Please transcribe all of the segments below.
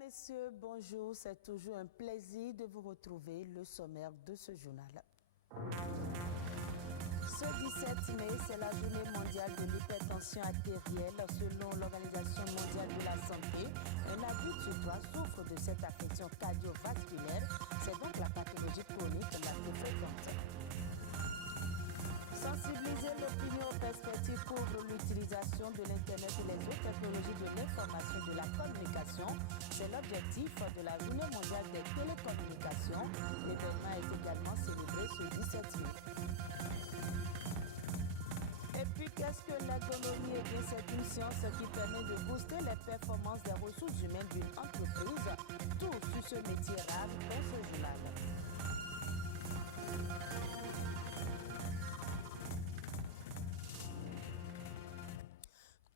Messieurs, bonjour. C'est toujours un plaisir de vous retrouver. Le sommaire de ce journal. Ce 17 mai, c'est la journée mondiale de l'hypertension artérielle. Selon l'Organisation mondiale de la santé, un adulte sur 3 souffre de cette affection cardiovasculaire. C'est donc la pathologie chronique la plus fréquente. Sensibiliser l'opinion aux perspectives couvre l'utilisation de l'Internet et les autres technologies de l'information et de la communication. C'est l'objectif de la Journée mondiale des télécommunications. L'événement est également célébré ce 17 mai. Et puis, qu'est-ce que l'ergonomie? Eh bien, c'est une science qui permet de booster les performances des ressources humaines d'une entreprise. Tout sur ce métier rare dans ce journal.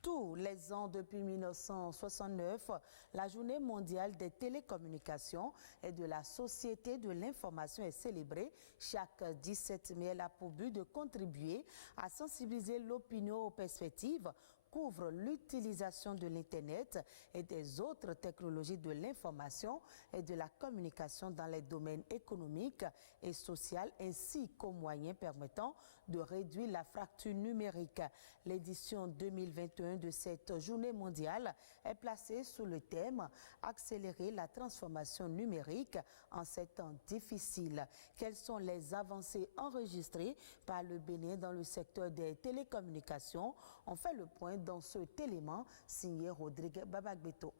Tous les ans depuis 1969, la Journée mondiale des télécommunications et de la société de l'information est célébrée. Chaque 17 mai, elle a pour but de contribuer à sensibiliser l'opinion aux perspectives, couvre l'utilisation de l'Internet et des autres technologies de l'information et de la communication dans les domaines économiques et sociaux, ainsi qu'aux moyens permettant de réduire la fracture numérique. L'édition 2021 de cette journée mondiale est placée sous le thème « Accélérer la transformation numérique en ces temps difficiles ». Quelles sont les avancées enregistrées par le Bénin dans le secteur des télécommunications? On fait le point dans cet élément signé Rodrigue Babagbeto.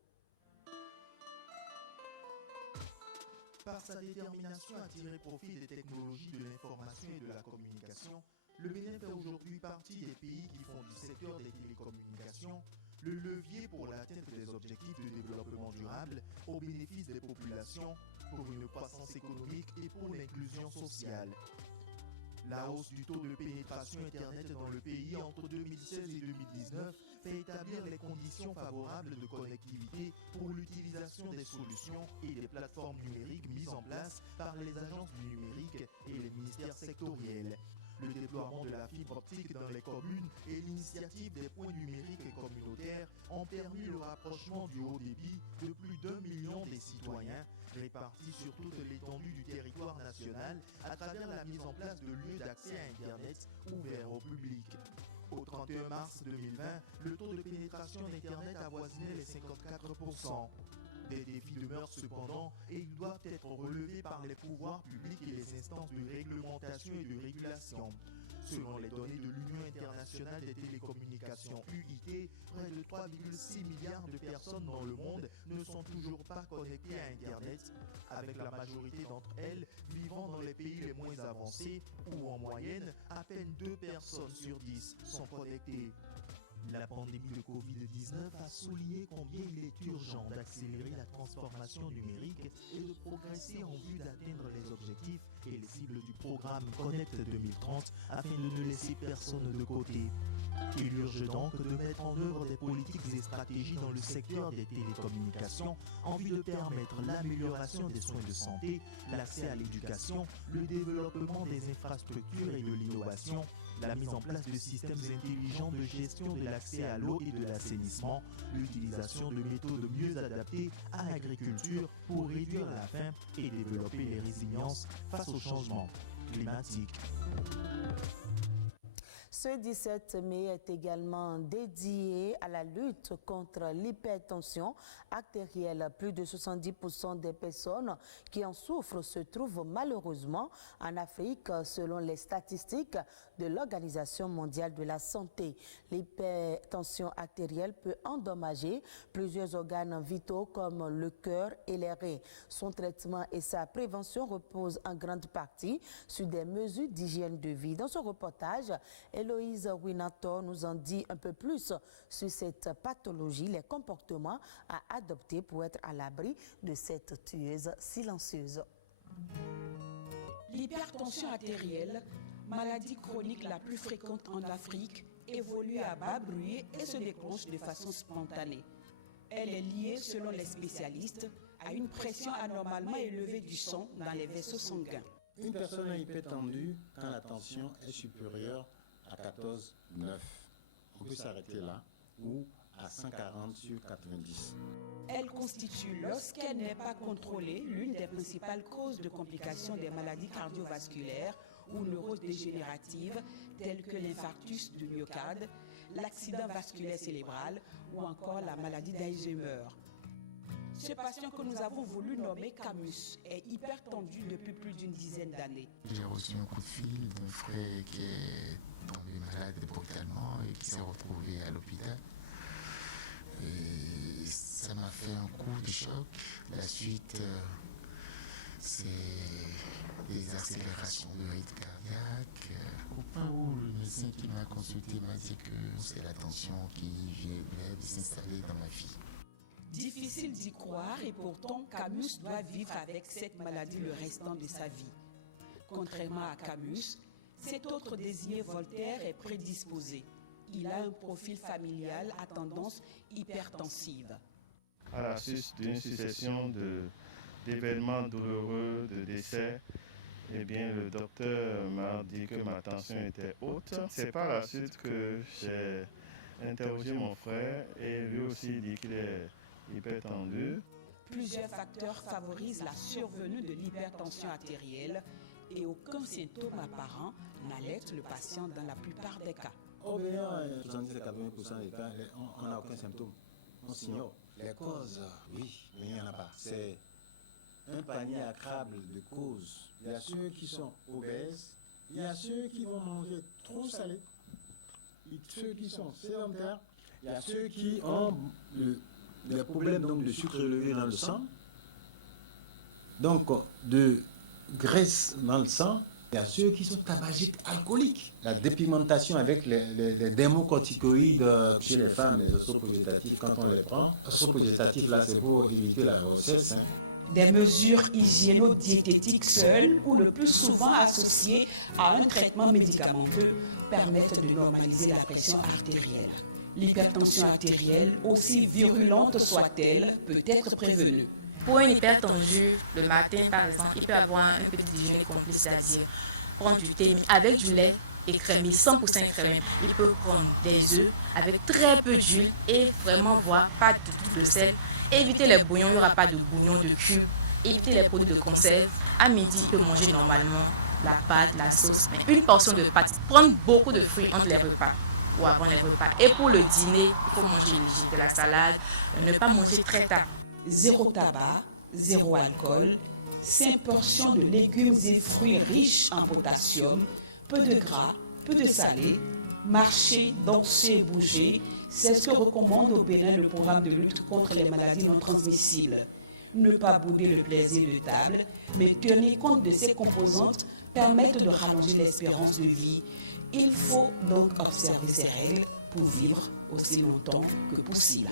Par sa détermination à tirer profit des technologies de l'information et de la communication, le Bénin fait aujourd'hui partie des pays qui font du secteur des télécommunications le levier pour l'atteinte des objectifs de développement durable au bénéfice des populations, pour une croissance économique et pour l'inclusion sociale. La hausse du taux de pénétration Internet dans le pays entre 2016 et 2019 fait établir les conditions favorables de connectivité pour l'utilisation des solutions et des plateformes numériques mises en place par les agences du numérique et les ministères sectoriels. Le déploiement de la fibre optique dans les communes et l'initiative des points numériques communautaires ont permis le rapprochement du haut débit de plus d'1 million des citoyens répartis sur toute l'étendue du territoire national à travers la mise en place de lieux d'accès à Internet ouverts au public. Au 31 mars 2020, le taux de pénétration d'Internet avoisinait les 54%. Des défis demeurent cependant et ils doivent être relevés par les pouvoirs publics et les instances de réglementation et de régulation. Selon les données de l'Union internationale des télécommunications UIT, près de 3,6 milliards de personnes dans le monde ne sont toujours pas connectées à Internet, avec la majorité d'entre elles vivant dans les pays les moins avancés où en moyenne, à peine 2 personnes sur 10 sont connectées. La pandémie de Covid-19 a souligné combien il est urgent d'accélérer la transformation numérique et de progresser en vue d'atteindre les objectifs et les cibles du programme Connect 2030 afin de ne laisser personne de côté. Il urge donc de mettre en œuvre des politiques et stratégies dans le secteur des télécommunications en vue de permettre l'amélioration des soins de santé, l'accès à l'éducation, le développement des infrastructures et de l'innovation, la mise en place de systèmes intelligents de gestion de l'accès à l'eau et de l'assainissement, l'utilisation de méthodes mieux adaptées à l'agriculture pour réduire la faim et développer les résiliences face au changement climatique. Ce 17 mai est également dédié à la lutte contre l'hypertension artérielle. Plus de 70% des personnes qui en souffrent se trouvent malheureusement en Afrique, selon les statistiques de l'Organisation mondiale de la santé. L'hypertension artérielle peut endommager plusieurs organes vitaux comme le cœur et les reins. Son traitement et sa prévention reposent en grande partie sur des mesures d'hygiène de vie. Dans ce reportage, Héloïse Winator nous en dit un peu plus sur cette pathologie, les comportements à adopter pour être à l'abri de cette tueuse silencieuse. L'hypertension artérielle, maladie chronique la plus fréquente en Afrique, évolue à bas bruit et se déclenche de façon spontanée. Elle est liée, selon les spécialistes, à une pression anormalement élevée du sang dans les vaisseaux sanguins. Une personne est hypertendue quand la tension est supérieure à 14,9. On peut s'arrêter là, ou à 140 sur 90. Elle constitue, lorsqu'elle n'est pas contrôlée, l'une des principales causes de complications des maladies cardiovasculaires ou neurodégénératives telles que l'infarctus du myocarde, l'accident vasculaire cérébral ou encore la maladie d'Alzheimer. Ce patient que nous avons voulu nommer Camus est hypertendu depuis plus d'une dizaine d'années. J'ai reçu un coup de fil d'un frère qui est tombé malade brutalement et qui s'est retrouvé à l'hôpital. Et ça m'a fait un coup de choc. La suite, c'est des accélérations de rythme cardiaque. Au point où le médecin qui m'a consulté m'a dit que c'est la tension qui venait de s'installer dans ma fille. Difficile d'y croire et pourtant Camus doit vivre avec cette maladie le restant de sa vie. Contrairement à Camus, cet autre désigné Voltaire est prédisposé. Il a un profil familial à tendance hypertensive. À la suite d'une succession d'événements douloureux, de décès, eh bien, le docteur m'a dit que ma tension était haute. C'est par la suite que j'ai interrogé mon frère et lui aussi dit qu'il est hypertendu. Plusieurs facteurs favorisent la survenue de l'hypertension artérielle et aucun symptôme apparent n'alerte le patient dans la plupart des cas. Au bien, 70 à 80% des cas, on n'a aucun symptôme. On s'ignore. Les causes, oui, mais il n'y en a pas. C'est un panier à crabe de causes. Il y a ceux qui sont obèses, il y a ceux qui vont manger trop salé, il y a ceux qui sont sédentaires, il y a ceux qui ont des problèmes donc, de sucre élevé dans le sang, donc de graisse dans le sang. Il y a ceux qui sont tabagiques alcooliques. La dépigmentation avec les dermocorticoïdes chez les femmes, les oesophages, quand on les prend. Oesophages, là, c'est pour éviter la grossesse. Des mesures hygiéno-diététiques seules ou le plus souvent associées à un traitement médicamenteux permettent de normaliser la pression artérielle. L'hypertension artérielle, aussi virulente soit-elle, peut être prévenue. Pour un hypertendu, le matin par exemple, il peut avoir un petit déjeuner complet, c'est-à-dire prendre du thé avec du lait écrémé, 100% écrémé. Il peut prendre des œufs avec très peu d'huile et vraiment voir pas du tout de sel. Éviter les bouillons, il n'y aura pas de bouillon de cube. Éviter les produits de conserve. À midi, il peut manger normalement la pâte, la sauce, mais une portion de pâte. Prendre beaucoup de fruits entre les repas ou avant les repas. Et pour le dîner, il faut manger léger, de la salade, ne pas manger très tard. Zéro tabac, zéro alcool, 5 portions de légumes et fruits riches en potassium, peu de gras, peu de salé, marcher, danser, bouger, c'est ce que recommande au Bénin le programme de lutte contre les maladies non transmissibles. Ne pas bouder le plaisir de table, mais tenir compte de ces composantes permettent de rallonger l'espérance de vie. Il faut donc observer ces règles pour vivre aussi longtemps que possible.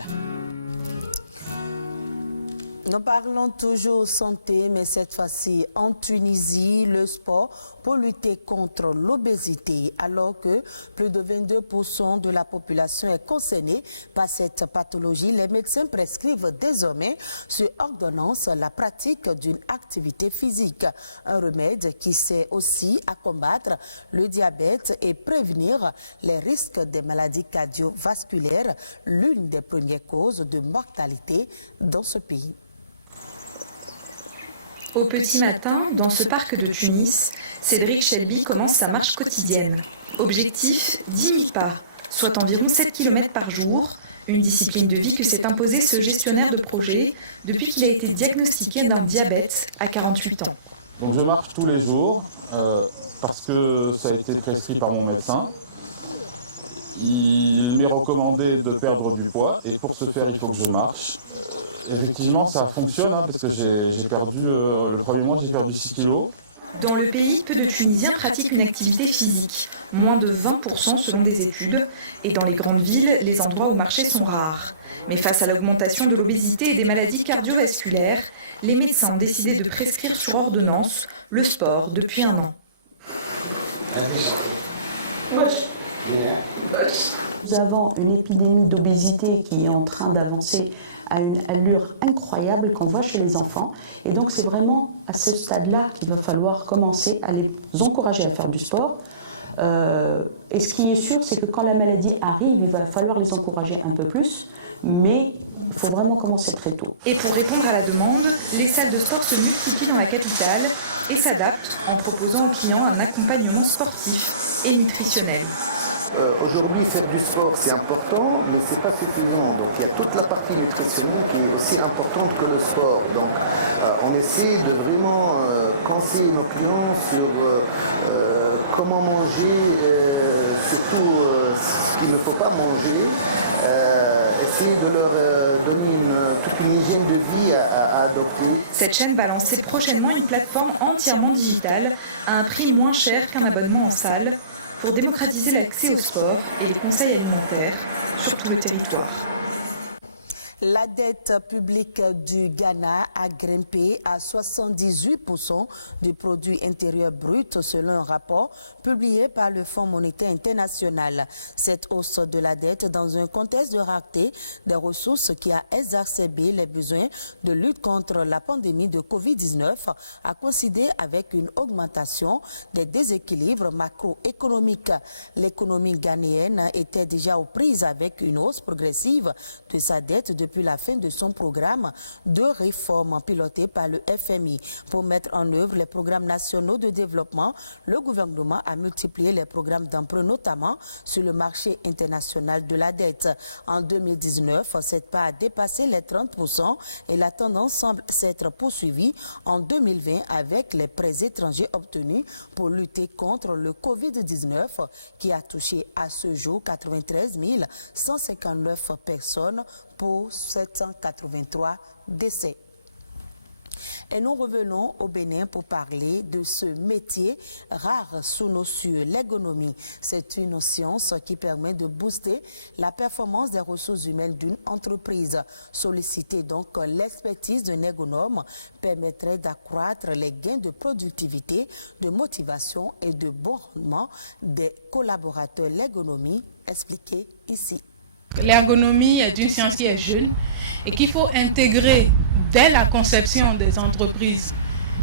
Nous parlons toujours santé, mais cette fois-ci en Tunisie, le sport pour lutter contre l'obésité, alors que plus de 22% de la population est concernée par cette pathologie. Les médecins prescrivent désormais sur ordonnance la pratique d'une activité physique, un remède qui sert aussi à combattre le diabète et prévenir les risques des maladies cardiovasculaires, l'une des premières causes de mortalité dans ce pays. Au petit matin, dans ce parc de Tunis, Cédric Shelby commence sa marche quotidienne. Objectif, 10 000 pas, soit environ 7 km par jour, une discipline de vie que s'est imposée ce gestionnaire de projet depuis qu'il a été diagnostiqué d'un diabète à 48 ans. Donc je marche tous les jours parce que ça a été prescrit par mon médecin. Il m'est recommandé de perdre du poids et pour ce faire, il faut que je marche. Effectivement, ça fonctionne parce que j'ai perdu, le premier mois, j'ai perdu 6 kilos. Dans le pays, peu de Tunisiens pratiquent une activité physique, moins de 20% selon des études. Et dans les grandes villes, les endroits où marcher sont rares. Mais face à l'augmentation de l'obésité et des maladies cardiovasculaires, les médecins ont décidé de prescrire sur ordonnance le sport depuis 1 an. Nous avons une épidémie d'obésité qui est en train d'avancer à une allure incroyable qu'on voit chez les enfants. Et donc c'est vraiment à ce stade-là qu'il va falloir commencer à les encourager à faire du sport, Et ce qui est sûr, c'est que quand la maladie arrive, il va falloir les encourager un peu plus, mais il faut vraiment commencer très tôt. Et pour répondre à la demande, les salles de sport se multiplient dans la capitale et s'adaptent en proposant aux clients un accompagnement sportif et nutritionnel. Aujourd'hui, faire du sport, c'est important, mais ce n'est pas suffisant. Donc, il y a toute la partie nutritionnelle qui est aussi importante que le sport. Donc, on essaie de vraiment conseiller nos clients sur comment manger, surtout ce qu'il ne faut pas manger. Essayer de leur donner toute une hygiène de vie à adopter. Cette chaîne va lancer prochainement une plateforme entièrement digitale à un prix moins cher qu'un abonnement en salle pour démocratiser l'accès au sport et les conseils alimentaires sur tout le territoire. La dette publique du Ghana a grimpé à 78% du produit intérieur brut selon un rapport publié par le Fonds monétaire international. Cette hausse de la dette dans un contexte de rareté des ressources qui a exacerbé les besoins de lutte contre la pandémie de Covid-19 a coïncidé avec une augmentation des déséquilibres macroéconomiques. L'économie ghanéenne était déjà aux prises avec une hausse progressive de sa dette depuis la fin de son programme de réforme piloté par le FMI. Pour mettre en œuvre les programmes nationaux de développement, le gouvernement a multiplié les programmes d'emprunt, notamment sur le marché international de la dette. En 2019, cette part a dépassé les 30% et la tendance semble s'être poursuivie en 2020 avec les prêts étrangers obtenus pour lutter contre le Covid-19 qui a touché à ce jour 93 159 personnes pour 783 décès. Et nous revenons au Bénin pour parler de ce métier rare sous nos cieux, l'ergonomie. C'est une science qui permet de booster la performance des ressources humaines d'une entreprise. Solliciter donc l'expertise d'un ergonome permettrait d'accroître les gains de productivité, de motivation et de bon rendement des collaborateurs. L'ergonomie expliquée ici. L'ergonomie est une science qui est jeune et qu'il faut intégrer dès la conception des entreprises.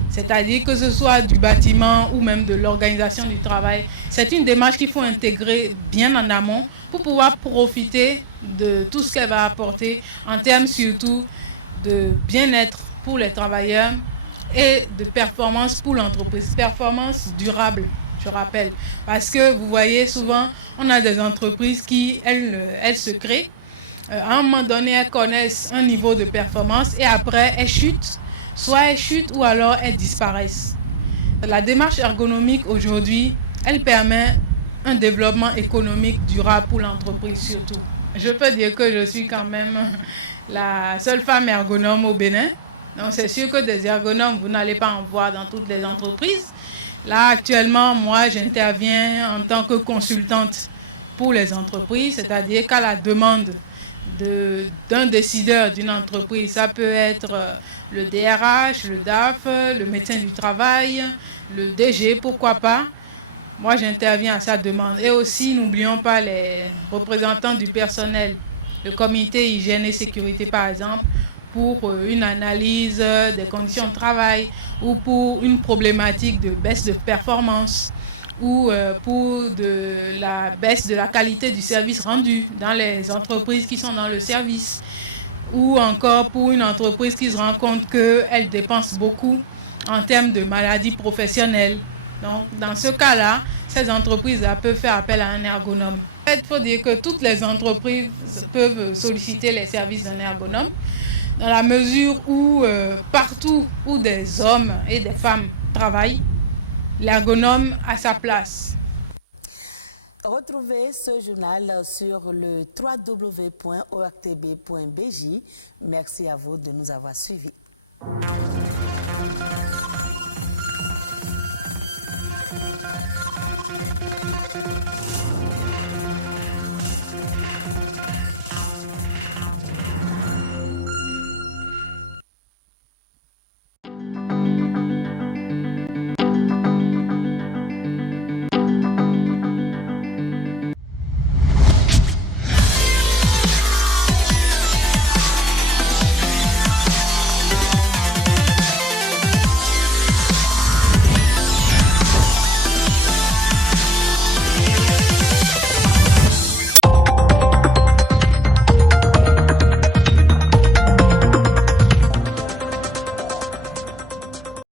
C'est-à-dire que ce soit du bâtiment ou même de l'organisation du travail. C'est une démarche qu'il faut intégrer bien en amont pour pouvoir profiter de tout ce qu'elle va apporter en termes surtout de bien-être pour les travailleurs et de performance pour l'entreprise. Performance durable, je rappelle. Parce que vous voyez souvent, on a des entreprises qui, elles se créent. À un moment donné, elles connaissent un niveau de performance et après, elles chutent. Soit elles chutent ou alors elles disparaissent. La démarche ergonomique aujourd'hui, elle permet un développement économique durable pour l'entreprise surtout. Je peux dire que je suis quand même la seule femme ergonome au Bénin. Donc c'est sûr que des ergonomes, vous n'allez pas en voir dans toutes les entreprises. Là, actuellement, moi, j'interviens en tant que consultante pour les entreprises, c'est-à-dire qu'à la demande d'un décideur d'une entreprise, ça peut être le DRH, le DAF, le médecin du travail, le DG, pourquoi pas. Moi, j'interviens à sa demande. Et aussi, n'oublions pas les représentants du personnel, le comité hygiène et sécurité, par exemple, pour une analyse des conditions de travail ou pour une problématique de baisse de performance ou pour de la baisse de la qualité du service rendu dans les entreprises qui sont dans le service ou encore pour une entreprise qui se rend compte qu'elle dépense beaucoup en termes de maladies professionnelles. Donc, dans ce cas-là, ces entreprises-là peuvent faire appel à un ergonome. Il faut dire que toutes les entreprises peuvent solliciter les services d'un ergonome dans la mesure où partout où des hommes et des femmes travaillent, l'ergonome a sa place. Retrouvez ce journal sur le www.ortb.bj. Merci à vous de nous avoir suivis.